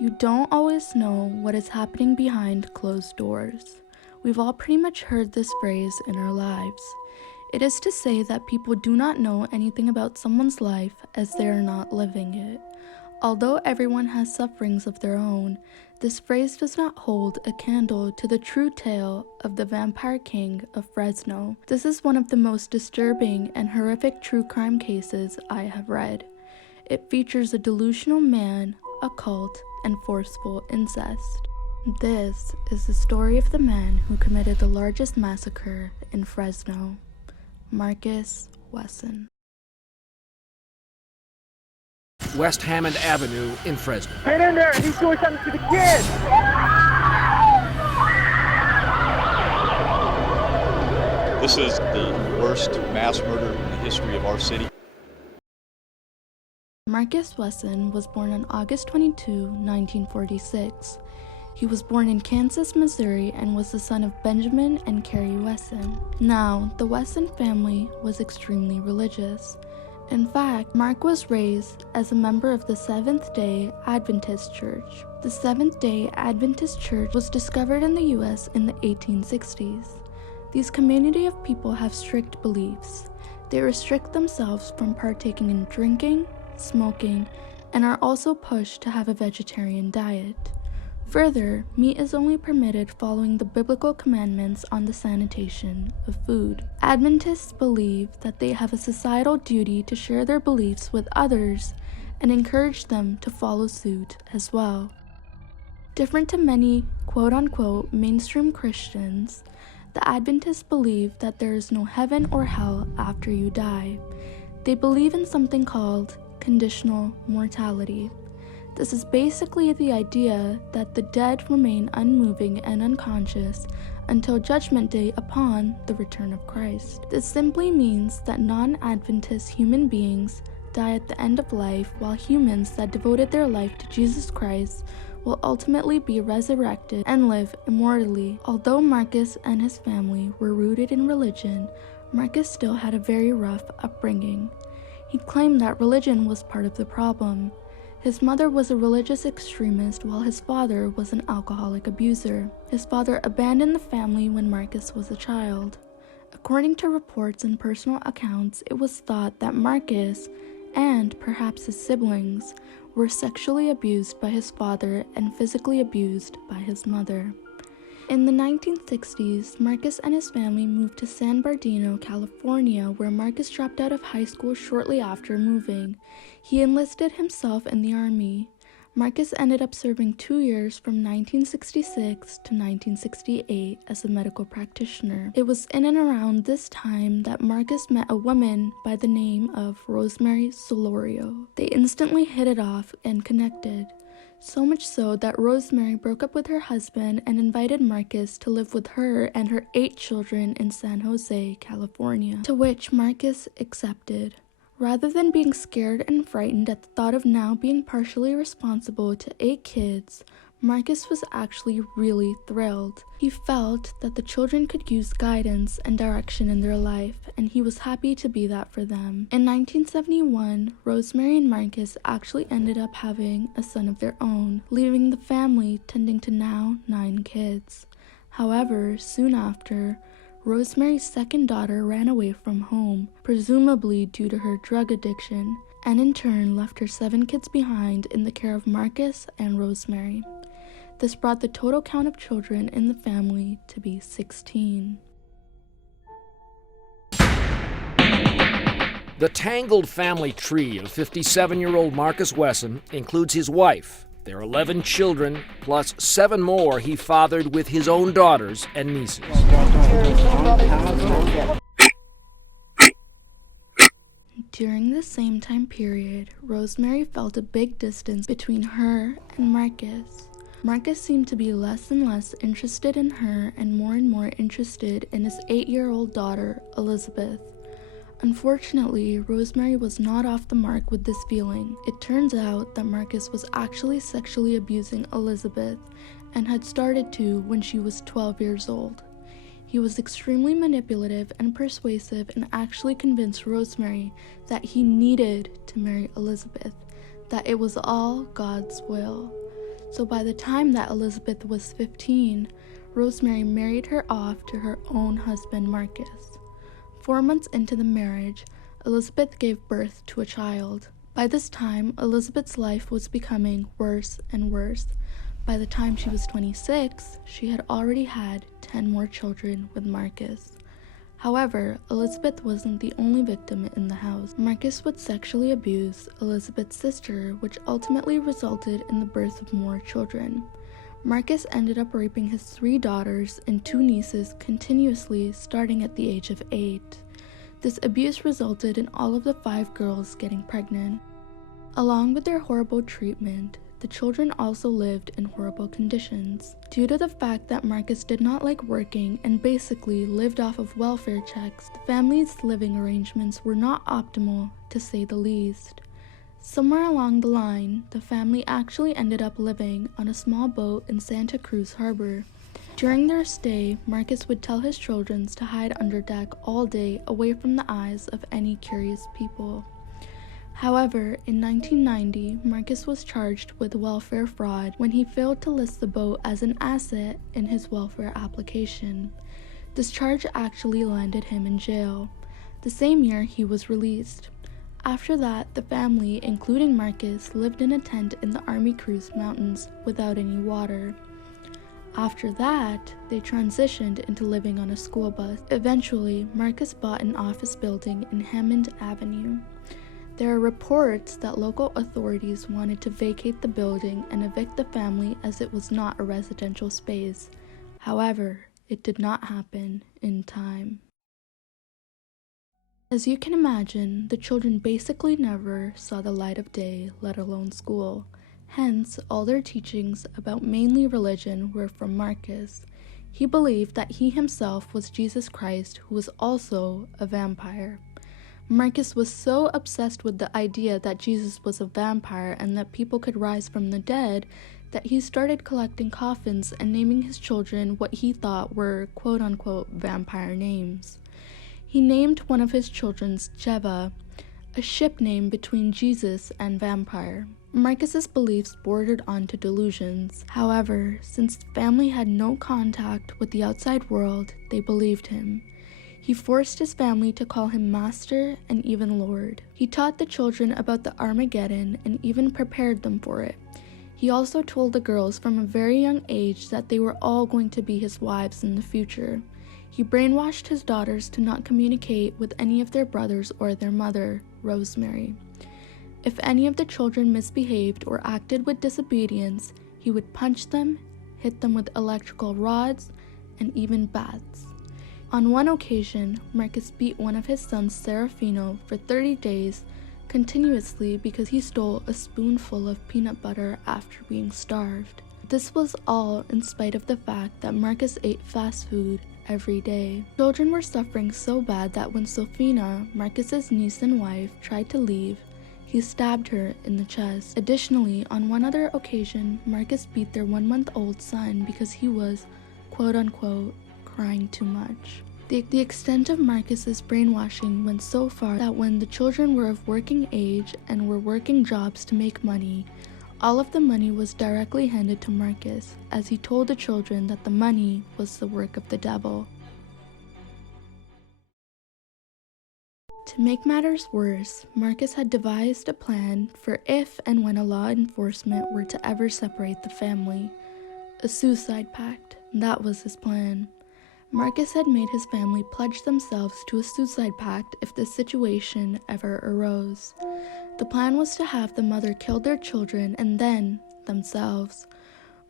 You don't always know what is happening behind closed doors. We've all pretty much heard this phrase in our lives. It is to say that people do not know anything about someone's life as they are not living it. Although everyone has sufferings of their own, this phrase does not hold a candle to the true tale of the vampire King of Fresno. This is one of the most disturbing and horrific true crime cases I have read. It features a delusional man, a cult, and forceful incest. This is the story of the man who committed the largest massacre in Fresno, Marcus Wesson. West Hammond Avenue in Fresno. Get in there! He's doing something to the kids! This is the worst mass murder in the history of our city. Marcus Wesson was born on August 22, 1946. He was born in Kansas, Missouri, and was the son of Benjamin and Carrie Wesson. Now, the Wesson family was extremely religious. In fact, Mark was raised as a member of the Seventh-day Adventist Church. The Seventh-day Adventist Church was discovered in the U.S. in the 1860s. These community of people have strict beliefs. They restrict themselves from partaking in drinking, smoking, and are also pushed to have a vegetarian diet. Further, meat is only permitted following the biblical commandments on the sanitation of food. Adventists believe that they have a societal duty to share their beliefs with others and encourage them to follow suit as well. Different to many quote-unquote mainstream Christians, the Adventists believe that there is no heaven or hell after you die. They believe in something called conditional mortality. This is basically the idea that the dead remain unmoving and unconscious until Judgment Day upon the return of Christ. This simply means that non-Adventist human beings die at the end of life, while humans that devoted their life to Jesus Christ will ultimately be resurrected and live immortally. Although Marcus and his family were rooted in religion, Marcus still had a very rough upbringing. He claimed that religion was part of the problem. His mother was a religious extremist while his father was an alcoholic abuser. His father abandoned the family when Marcus was a child. According to reports and personal accounts, it was thought that Marcus, and perhaps his siblings, were sexually abused by his father and physically abused by his mother. In the 1960s, Marcus and his family moved to San Bernardino, California, where Marcus dropped out of high school shortly after moving. He enlisted himself in the Army. Marcus ended up serving 2 years from 1966 to 1968 as a medical practitioner. It was in and around this time that Marcus met a woman by the name of Rosemary Solorio. They instantly hit it off and connected. So much so that Rosemary broke up with her husband and invited Marcus to live with her and her 8 children in San Jose, California, to which Marcus accepted. Rather than being scared and frightened at the thought of now being partially responsible to 8 kids, Marcus was actually really thrilled. He felt that the children could use guidance and direction in their life, and he was happy to be that for them. In 1971, Rosemary and Marcus actually ended up having a son of their own, leaving the family tending to now 9 kids. However, soon after, Rosemary's second daughter ran away from home, presumably due to her drug addiction, and in turn left her 7 kids behind in the care of Marcus and Rosemary. This brought the total count of children in the family to be 16. The tangled family tree of 57-year-old Marcus Wesson includes his wife, their 11 children, plus 7 more he fathered with his own daughters and nieces. During the same time period, Rosemary felt a big distance between her and Marcus. Marcus seemed to be less and less interested in her and more interested in his 8-year-old daughter, Elizabeth. Unfortunately, Rosemary was not off the mark with this feeling. It turns out that Marcus was actually sexually abusing Elizabeth and had started to when she was 12 years old. He was extremely manipulative and persuasive and actually convinced Rosemary that he needed to marry Elizabeth, that it was all God's will. So by the time that Elizabeth was 15, Rosemary married her off to her own husband Marcus. 4 months into the marriage, Elizabeth gave birth to a child. By this time, Elizabeth's life was becoming worse and worse. By the time she was 26, she had already had 10 more children with Marcus. However, Elizabeth wasn't the only victim in the house. Marcus would sexually abuse Elizabeth's sister, which ultimately resulted in the birth of more children. Marcus ended up raping his 3 daughters and 2 nieces continuously, starting at the age of 8. This abuse resulted in all of the 5 girls getting pregnant. Along with their horrible treatment, the children also lived in horrible conditions. Due to the fact that Marcus did not like working and basically lived off of welfare checks, the family's living arrangements were not optimal, to say the least. Somewhere along the line, the family actually ended up living on a small boat in Santa Cruz Harbor. During their stay, Marcus would tell his children to hide under deck all day away from the eyes of any curious people. However, in 1990, Marcus was charged with welfare fraud when he failed to list the boat as an asset in his welfare application. This charge actually landed him in jail. The same year, he was released. After that, the family, including Marcus, lived in a tent in the Army Cruz Mountains without any water. After that, they transitioned into living on a school bus. Eventually, Marcus bought an office building in Hammond Avenue. There are reports that local authorities wanted to vacate the building and evict the family as it was not a residential space. However, it did not happen in time. As you can imagine, the children basically never saw the light of day, let alone school. Hence, all their teachings about mainly religion were from Marcus. He believed that he himself was Jesus Christ, who was also a vampire. Marcus was so obsessed with the idea that Jesus was a vampire and that people could rise from the dead that he started collecting coffins and naming his children what he thought were quote-unquote vampire names. He named one of his children Jeva, a ship name between Jesus and vampire. Marcus's beliefs bordered onto delusions. However, since the family had no contact with the outside world, they believed him. He forced his family to call him Master and even Lord. He taught the children about the Armageddon and even prepared them for it. He also told the girls from a very young age that they were all going to be his wives in the future. He brainwashed his daughters to not communicate with any of their brothers or their mother, Rosemary. If any of the children misbehaved or acted with disobedience, he would punch them, hit them with electrical rods, and even bats. On one occasion, Marcus beat one of his sons, Serafino, for 30 days continuously because he stole a spoonful of peanut butter after being starved. This was all in spite of the fact that Marcus ate fast food every day. Children were suffering so bad that when Sofina, Marcus's niece and wife, tried to leave, he stabbed her in the chest. Additionally, on one other occasion, Marcus beat their 1-month-old son because he was, quote-unquote, crying too much. The extent of Marcus's brainwashing went so far that when the children were of working age and were working jobs to make money, all of the money was directly handed to Marcus, as he told the children that the money was the work of the devil. To make matters worse, Marcus had devised a plan for if and when a law enforcement were to ever separate the family. A suicide pact. That was his plan. Marcus had made his family pledge themselves to a suicide pact if this situation ever arose. The plan was to have the mother kill their children and then themselves.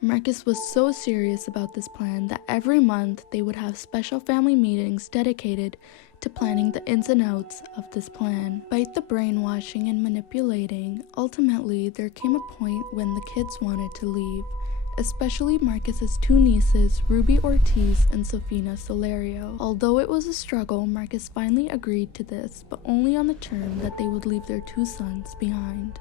Marcus was so serious about this plan that every month they would have special family meetings dedicated to planning the ins and outs of this plan. Despite the brainwashing and manipulating, ultimately there came a point when the kids wanted to leave, especially Marcus's 2 nieces, Ruby Ortiz and Sofina Solario. Although it was a struggle, Marcus finally agreed to this, but only on the term that they would leave their 2 sons behind.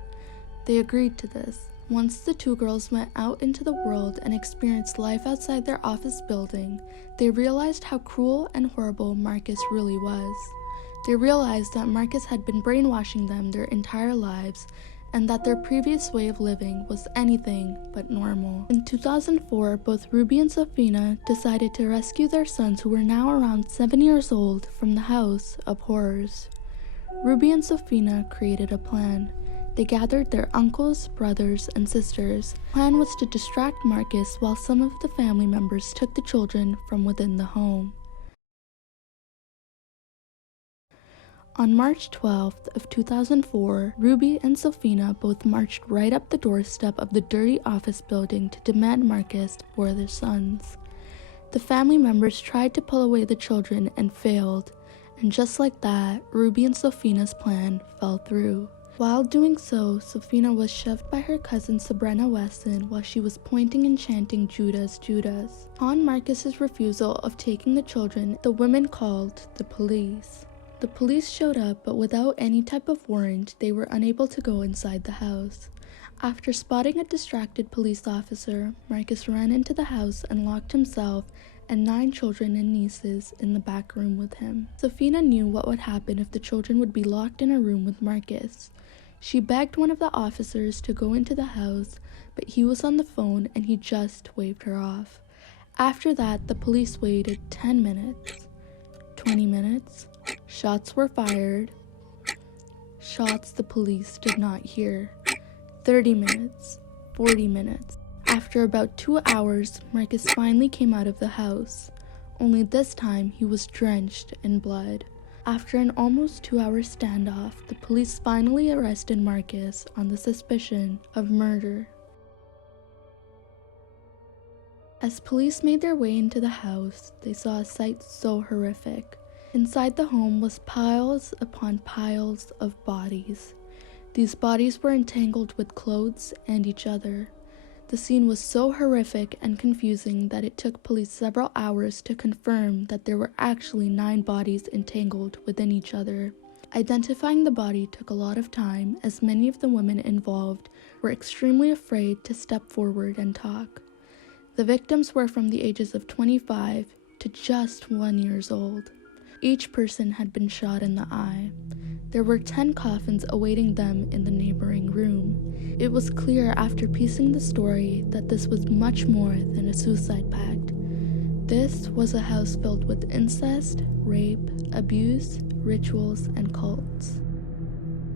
They agreed to this. Once the 2 girls went out into the world and experienced life outside their office building, they realized how cruel and horrible Marcus really was. They realized that Marcus had been brainwashing them their entire lives, and that their previous way of living was anything but normal. In 2004, both Ruby and Sofina decided to rescue their sons, who were now around 7 years old, from the house of horrors. Ruby and Sofina created a plan. They gathered their uncles, brothers, and sisters. The plan was to distract Marcus while some of the family members took the children from within the home. On March 12th of 2004, Ruby and Sofina both marched right up the doorstep of the dirty office building to demand Marcus for their sons. The family members tried to pull away the children and failed, and just like that, Ruby and Sofina's plan fell through. While doing so, Sofina was shoved by her cousin Sabrina Wesson while she was pointing and chanting "Judas, Judas." Upon Marcus's refusal of taking the children, the women called the police. The police showed up, but without any type of warrant, they were unable to go inside the house. After spotting a distracted police officer, Marcus ran into the house and locked himself and 9 children and nieces in the back room with him. Sofina knew what would happen if the children would be locked in a room with Marcus. She begged one of the officers to go into the house, but he was on the phone and he just waved her off. After that, the police waited 10 minutes, 20 minutes, shots were fired, shots the police did not hear, 30 minutes, 40 minutes. After about 2 hours, Marcus finally came out of the house, only this time he was drenched in blood. After an almost 2-hour standoff, the police finally arrested Marcus on the suspicion of murder. As police made their way into the house, they saw a sight so horrific. Inside the home was piles upon piles of bodies. These bodies were entangled with clothes and each other. The scene was so horrific and confusing that it took police several hours to confirm that there were actually 9 bodies entangled within each other. Identifying the body took a lot of time, as many of the women involved were extremely afraid to step forward and talk. The victims were from the ages of 25 to just 1 year old. Each person had been shot in the eye. There were 10 coffins awaiting them in the neighboring room. It was clear after piecing the story that this was much more than a suicide pact. This was a house filled with incest, rape, abuse, rituals, and cults.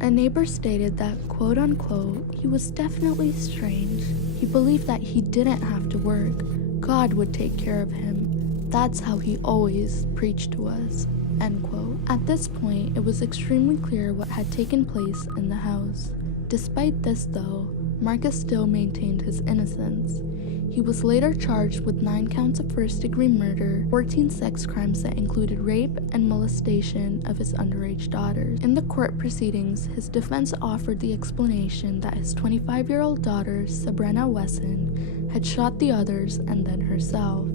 A neighbor stated that, quote unquote, he was definitely strange. He believed that he didn't have to work. God would take care of him. That's how he always preached to us, end quote. At this point, it was extremely clear what had taken place in the house. Despite this though, Marcus still maintained his innocence. He was later charged with 9 counts of first-degree murder, 14 sex crimes that included rape and molestation of his underage daughters. In the court proceedings, his defense offered the explanation that his 25-year-old daughter, Sabrina Wesson, had shot the others and then herself.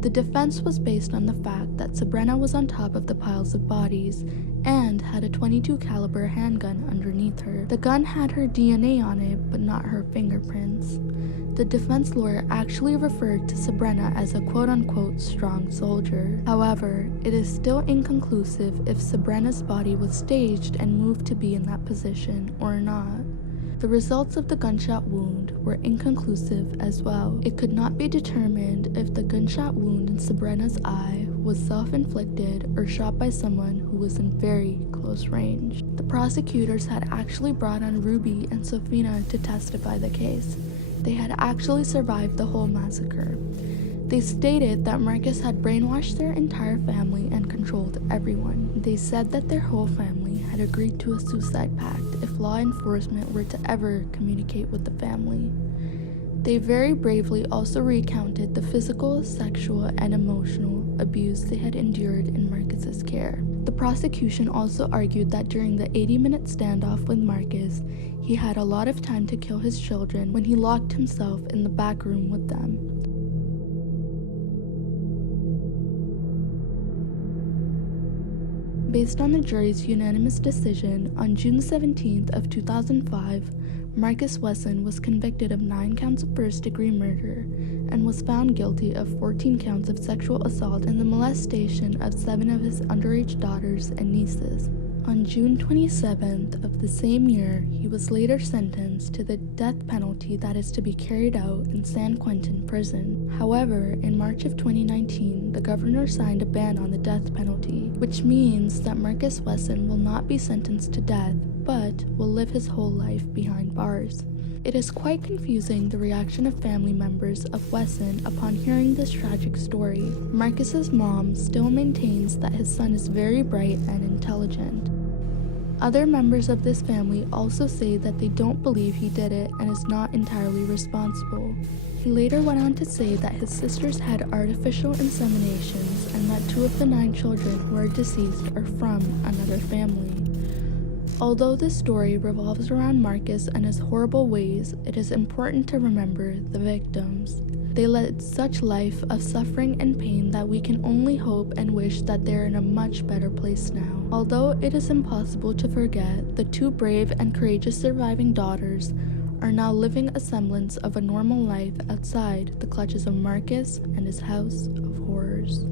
The defense was based on the fact that Sabrina was on top of the piles of bodies and had a .22 caliber handgun underneath her. The gun had her DNA on it, but not her fingerprints. The defense lawyer actually referred to Sabrina as a quote-unquote strong soldier. However, it is still inconclusive if Sabrina's body was staged and moved to be in that position or not. The results of the gunshot wound were inconclusive as well. It could not be determined if the gunshot wound in Sabrina's eye was self-inflicted or shot by someone who was in very close range. The prosecutors had actually brought on Ruby and Sofina to testify the case. They had actually survived the whole massacre. They stated that Marcus had brainwashed their entire family and controlled everyone. They said that their whole family had agreed to a suicide pact if law enforcement were to ever communicate with the family. They very bravely also recounted the physical, sexual, and emotional abuse they had endured in Marcus's care. The prosecution also argued that during the 80-minute standoff with Marcus, he had a lot of time to kill his children when he locked himself in the back room with them. Based on the jury's unanimous decision, on June 17th of 2005, Marcus Wesson was convicted of 9 counts of first-degree murder and was found guilty of 14 counts of sexual assault and the molestation of 7 of his underage daughters and nieces. On June 27th of the same year, he was later sentenced to the death penalty that is to be carried out in San Quentin prison. However, in March of 2019, the governor signed a ban on the death penalty, which means that Marcus Wesson will not be sentenced to death, but will live his whole life behind bars. It is quite confusing the reaction of family members of Wesson upon hearing this tragic story. Marcus's mom still maintains that his son is very bright and intelligent. Other members of this family also say that they don't believe he did it and is not entirely responsible. He later went on to say that his sisters had artificial inseminations and that 2 of the 9 children who are deceased are from another family. Although this story revolves around Marcus and his horrible ways, it is important to remember the victims. They led such life of suffering and pain that we can only hope and wish that they're in a much better place now. Although it is impossible to forget, the 2 brave and courageous surviving daughters are now living a semblance of a normal life outside the clutches of Marcus and his house of horrors.